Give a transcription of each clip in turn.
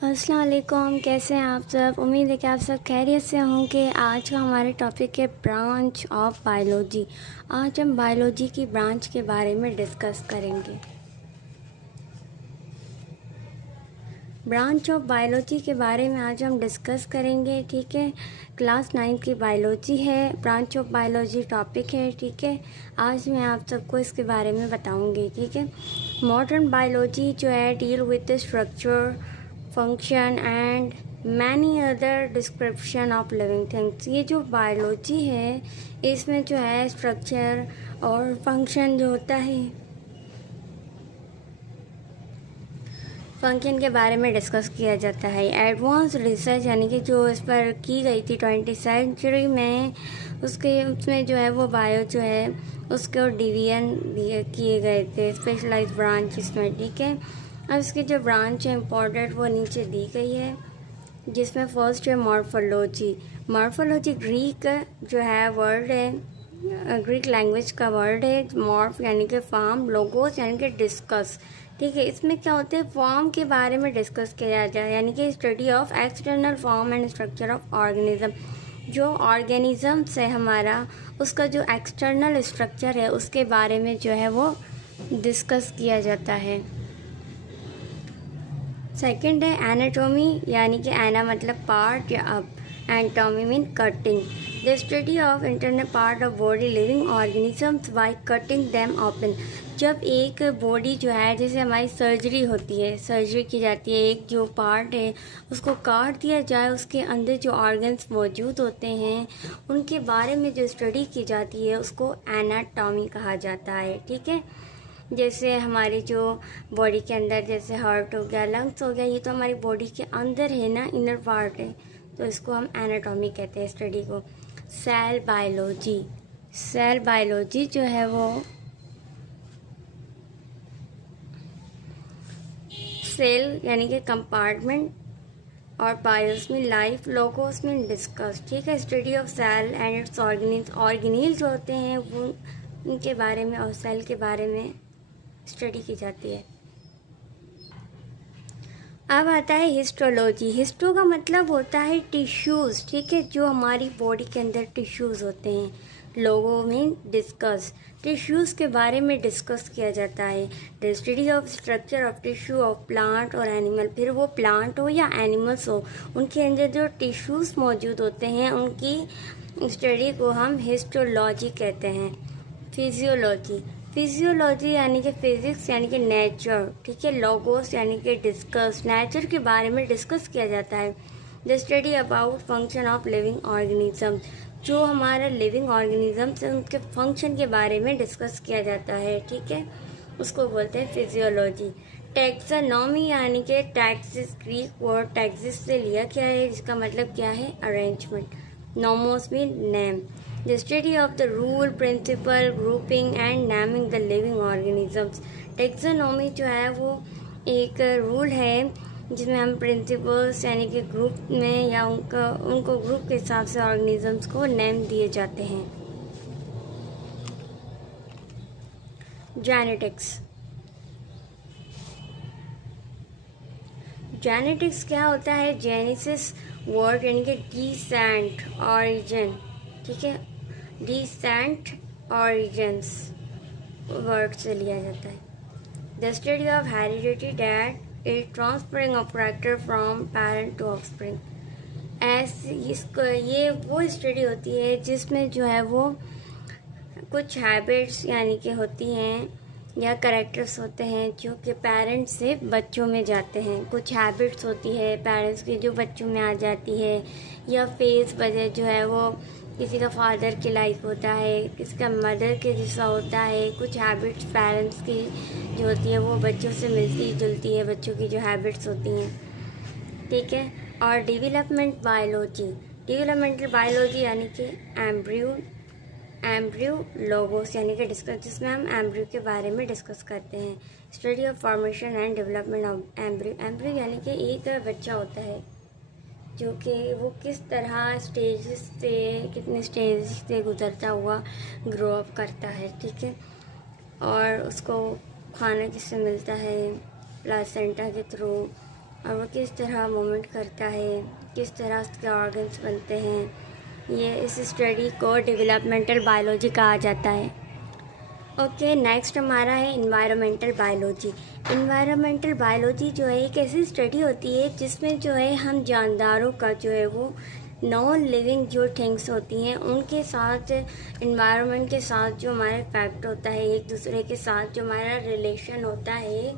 अस्सलाम वालेकुम, कैसे हैं आप सब। उम्मीद है कि आप सब खैरियत से होंगे। आज का हमारे टॉपिक है ब्रांच ऑफ बायोलॉजी। आज हम बायोलॉजी की ब्रांच के बारे में डिस्कस करेंगे। ब्रांच ऑफ बायोलॉजी के बारे में आज हम डिस्कस करेंगे, ठीक है। क्लास 9 की बायोलॉजी है, ब्रांच ऑफ बायोलॉजी टॉपिक है, ठीक है। आज मैं आप सबको इसके बारे में बताऊंगी, ठीक है। मॉडर्न बायोलॉजी जो है deal with the structure, function and many other description of living things. ये जो बायोलॉजी है इसमें जो है स्ट्रक्चर और फंक्शन जो होता है, फंक्शन के बारे में डिस्कस किया जाता है। एडवांस रिसर्च यानी कि जो इस पर की गई थी 20वीं सेंचुरी में, उसमें जो है वो बायो जो है उसके डिवीजन किए गए थे, स्पेशलाइज्ड ब्रांच इसमें, ठीक है। अब इसकी जो ब्रांच है इम्पोर्टेंट वो नीचे दी गई है, जिसमें फर्स्ट है मॉर्फोलॉजी। मॉर्फोलॉजी ग्रीक जो है वर्ड है, ग्रीक लैंग्वेज का वर्ड है। मॉर्फ यानी कि फॉर्म, लोगोस यानी कि डिस्कस, ठीक है। इसमें क्या होता है, फॉर्म के बारे में डिस्कस किया जाता है, यानी कि study of external form and structure of organism. जो ऑर्गेनिज्म है हमारा, उसका जो एक्सटर्नल स्ट्रक्चर है उसके बारे में जो है वो डिस्कस किया जाता है। सेकंड है एनाटॉमी, यानी कि एना मतलब पार्ट या अप, एंटोमी mean cutting. The study of internal part of body living organisms by cutting them open. जब एक बॉडी जो है, जैसे हमारी सर्जरी होती है, सर्जरी की जाती है, एक जो पार्ट है उसको काट दिया जाए, उसके अंदर जो ऑर्गन्स मौजूद होते हैं उनके बारे में जो स्टडी की जाती है उसको एनाटॉमी कहा जाता है, ठीक है। जैसे हमारी जो बॉडी के अंदर, जैसे हार्ट हो गया, लंग्स हो गया, ये तो हमारी बॉडी के अंदर है ना, इनर पार्ट है, तो इसको हम एनाटॉमी कहते हैं स्टडी को। सेल बायोलॉजी, सेल बायोलॉजी जो है वो सेल यानी कि कंपार्टमेंट, और बायोस में लाइफ, लोगोस में डिस्कस, ठीक है। Study of cell and its organelle जो होते हैं वो उनके बारे में और सेल के बारे में स्टडी की जाती है। अब आता है हिस्टोलॉजी। हिस्टो का मतलब होता है टिश्यूज़, ठीक है, जो हमारी बॉडी के अंदर टिश्यूज़ होते हैं। लोगों में डिस्कस, टिश्यूज़ के बारे में डिस्कस किया जाता है। The study of structure of tissue of plant और एनिमल, फिर वो प्लांट हो या एनिमल्स हो, उनके अंदर जो टिश्यूज़ मौजूद होते हैं उनकी स्टडी को हम हिस्टोलॉजी कहते हैं। फिजियोलॉजी, फिजियोलॉजी यानी कि फिजिक्स यानी कि नेचर, ठीक है। लोगोस यानी कि डिस्कस, नेचर के बारे में डिस्कस किया जाता है। The study about function of living organism, जो हमारा लिविंग ऑर्गेनिज्म है उनके फंक्शन के बारे में डिस्कस किया जाता है, ठीक है, उसको बोलते हैं फिजियोलॉजी। टैक्सोनॉमी यानी कि टैक्सिस, ग्रीक वर्ड टैक्सिस से लिया गया है, जिसका मतलब क्या है, arrangement. Nomos mean name, the study of the rule, principle, grouping and naming the living organisms। Taxonomy जो है वो एक रूल है जिसमें हम प्रिंसिपल्स यानी कि ग्रुप में या उनको ग्रुप के हिसाब से ऑर्गेनिजम्स को नेम दिए जाते हैं। जेनेटिक्स, जेनेटिक्स क्या होता है, जेनेसिस वर्ड यानी कि डिसेंट, ऑरिजिन, ठीक है, डिसेंट ऑरिजिन्स वर्ड से लिया जाता है। The study of heredity that is transferring of character from parent to offspring. ऐसे इसको ये वो स्टडी होती है जिसमें जो है वो कुछ हैबिट्स यानी कि होती हैं या करेक्टर्स होते हैं जो कि पेरेंट्स से बच्चों में जाते हैं। कुछ हैबिट्स होती है पेरेंट्स की जो बच्चों में आ जाती है, या फेस वजह जो है वो किसी का फादर के लाइक होता है, किसी का मदर के जैसा होता है। कुछ हैबिट्स पेरेंट्स की जो होती है वो बच्चों से मिलती जुलती है, बच्चों की जो हैबिट्स होती हैं, ठीक है। और डेवलपमेंट बायोलॉजी, डेवलपमेंटल बायोलॉजी यानी कि एम्ब्रियो लोगोस यानी कि डिस्कस, जिसमें हम एम्ब्रियो के बारे में डिस्कस करते हैं। Study of formation and development of embryo, embryo यानी कि एक बच्चा होता है जो कि वो किस तरह स्टेजेस से, कितने स्टेज से गुजरता हुआ ग्रो अप करता है, ठीक है। और उसको खाना किससे मिलता है, प्लासेंटा के थ्रू, और वो किस तरह मूवमेंट करता है, किस तरह उसके ऑर्गन्स बनते हैं। ये इस स्टडी को डेवलपमेंटल बायोलॉजी कहा जाता है। ओके, नेक्स्ट हमारा है इन्वायरमेंटल बायोलॉजी। इन्वायरमेंटल बायोलॉजी जो है एक ऐसी स्टडी होती है जिसमें जो है हम जानदारों का जो है वो नॉन लिविंग जो थिंग्स होती हैं उनके साथ, इन्वायरमेंट के साथ जो हमारा इफेक्ट होता है, एक दूसरे के साथ जो हमारा रिलेशन होता है,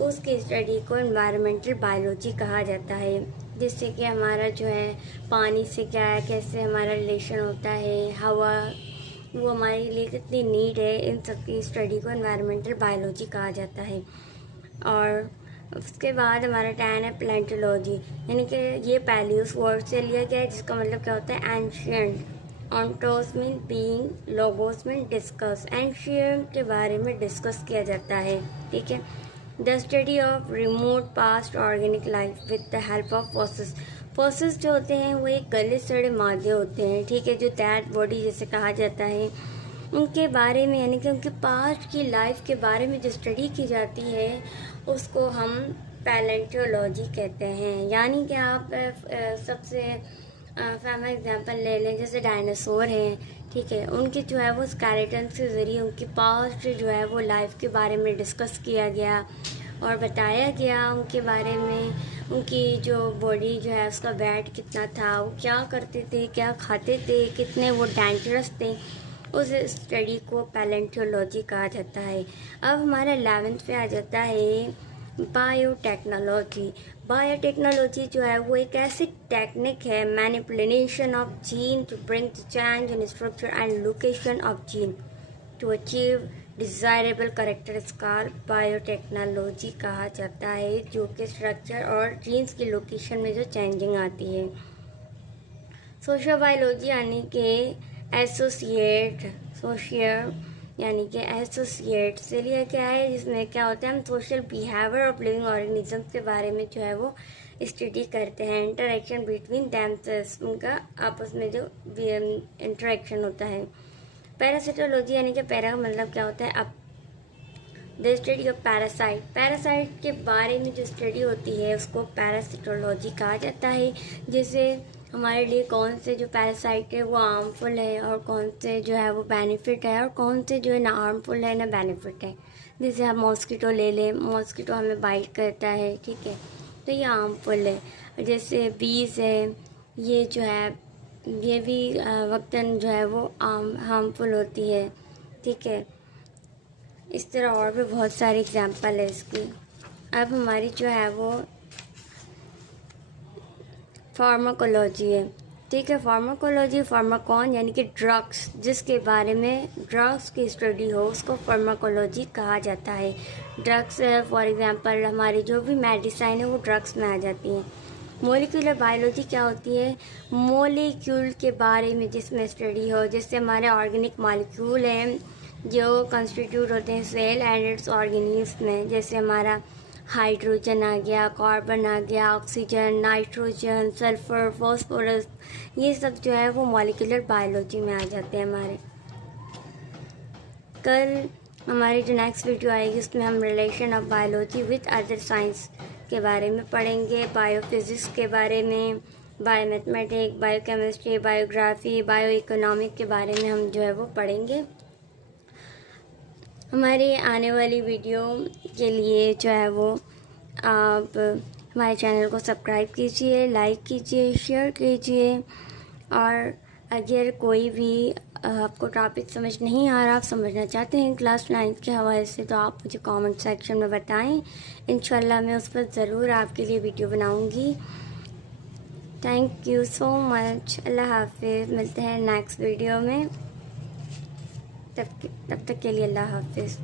उसकी स्टडी को इन्वायरमेंटल बायोलॉजी कहा जाता है। जिससे कि हमारा जो है पानी से क्या है, कैसे हमारा रिलेशन होता है, हवा वो हमारे लिए कितनी नीड है, इन सब की स्टडी को एनवायरमेंटल बायोलॉजी कहा जाता है। और उसके बाद हमारा 10 है प्लेंटोलॉजी, यानी कि ये पैलियोस वर्ड से लिया गया है जिसका मतलब क्या होता है एंशियंट। ऑन्टोस मीन बीइंग, लोगोस मीन डिस्कस। एंशियंट के बारे में डिस्कस किया जाता है, ठीक है। The study of remote past organic life with the help of fossils. Fossils जो होते हैं वो एक गले सड़े मादे होते हैं, ठीक है, जो डेड बॉडी जैसे कहा जाता है, उनके बारे में यानी कि उनके पास्ट की लाइफ के बारे में जो स्टडी की जाती है उसको हम पैलेंटोलॉजी कहते हैं। यानी कि आप सबसे फेमस एग्जांपल ले लें, जैसे डायनासोर हैं, ठीक है, उनके जो है वो स्केलेटन के ज़रिए उनकी पास्ट जो है वो लाइफ के बारे में डिस्कस किया गया और बताया गया उनके बारे में। उनकी जो बॉडी जो है उसका वेट कितना था, वो क्या करते थे, क्या खाते थे, कितने वो डेंजरस थे, उस स्टडी को पैलेंटोलॉजी कहा जाता है। अब हमारा 11th पे आ जाता है बायोटेक्नोलॉजी। बायोटेक्नोलॉजी जो है वो एक ऐसी टेक्निक है, manipulation of gene to bring the change in structure and location of gene to achieve desirable characters का बायोटेक्नोलॉजी कहा जाता है, जो कि स्ट्रक्चर और जीन्स की लोकेशन में जो चेंजिंग आती है। सोशल बायोलॉजी यानी कि एसोसिएट, सोशियल यानी कि एसोसिएट से लिया क्या है, जिसमें क्या होता है हम social behaviour of living organism के बारे में जो है वो स्टडी करते हैं। इंटरेक्शन बिटवीन देमसेल्व्स, उनका आपस में जो इंटरेक्शन होता है। पैरासिटोलॉजी यानी कि पैरा का मतलब क्या होता है अब, the study of parasite. Parasite के बारे में जो स्टडी होती है उसको पैरासिटोलॉजी कहा जाता है। जैसे हमारे लिए कौन से जो पैरासाइट है वो हार्मफुल है और कौन से जो है वो बेनिफिट है और कौन से जो है ना हार्मफुल है ना बेनिफिट है। जैसे हम मॉस्किटो ले लें, मॉस्किटो हमें बाइट करता है, ठीक है, तो ये हार्मफुल है। जैसे बीज है, ये जो है ये भी वक्तन जो है वो हार्मफुल होती है, ठीक है। इस तरह और भी बहुत सारी एग्जांपल है इसकी। अब हमारी जो है वो फार्माकोलॉजी है, ठीक है। फार्माकोलॉजी, फार्माकॉन यानी कि ड्रग्स, जिसके बारे में ड्रग्स की स्टडी हो उसको फार्माकोलॉजी कहा जाता है। ड्रग्स फॉर एग्जांपल हमारी जो भी मेडिसिन है वो ड्रग्स में आ जाती हैं। मोलिकुलर बायोलॉजी क्या होती है, मोलिक्यूल के बारे में जिसमें स्टडी हो, जैसे हमारे ऑर्गेनिक मॉलिक्यूल हैं जो कंस्टिट्यूट होते हैं सेल एंड इट्स ऑर्गेनिज्म में। जैसे हमारा हाइड्रोजन आ गया, कार्बन आ गया, ऑक्सीजन, नाइट्रोजन, सल्फर, फॉस्फोरस, ये सब जो है वो मॉलिक्यूलर बायोलॉजी में आ जाते हैं हमारे। कल हमारी जो नेक्स्ट वीडियो आएगी उसमें हम relation of biology with other science के बारे में पढ़ेंगे, बायोफिज़िक्स के बारे में, biomathematics, biochemistry, biography, bio economic के बारे में हम जो है वो पढ़ेंगे। हमारी आने वाली वीडियो के लिए जो है वो आप हमारे चैनल को सब्सक्राइब कीजिए, लाइक कीजिए, शेयर कीजिए। और अगर कोई भी आपको टॉपिक समझ नहीं आ रहा, आप समझना चाहते हैं क्लास 9 के हवाले से, तो आप मुझे कमेंट सेक्शन में बताएं। इंशाल्लाह मैं उस पर ज़रूर आपके लिए वीडियो बनाऊंगी। Thank you so much. अल्लाह हाफिज़। मिलते हैं नेक्स्ट वीडियो में, तब तक के लिए अल्लाह हाफिज़।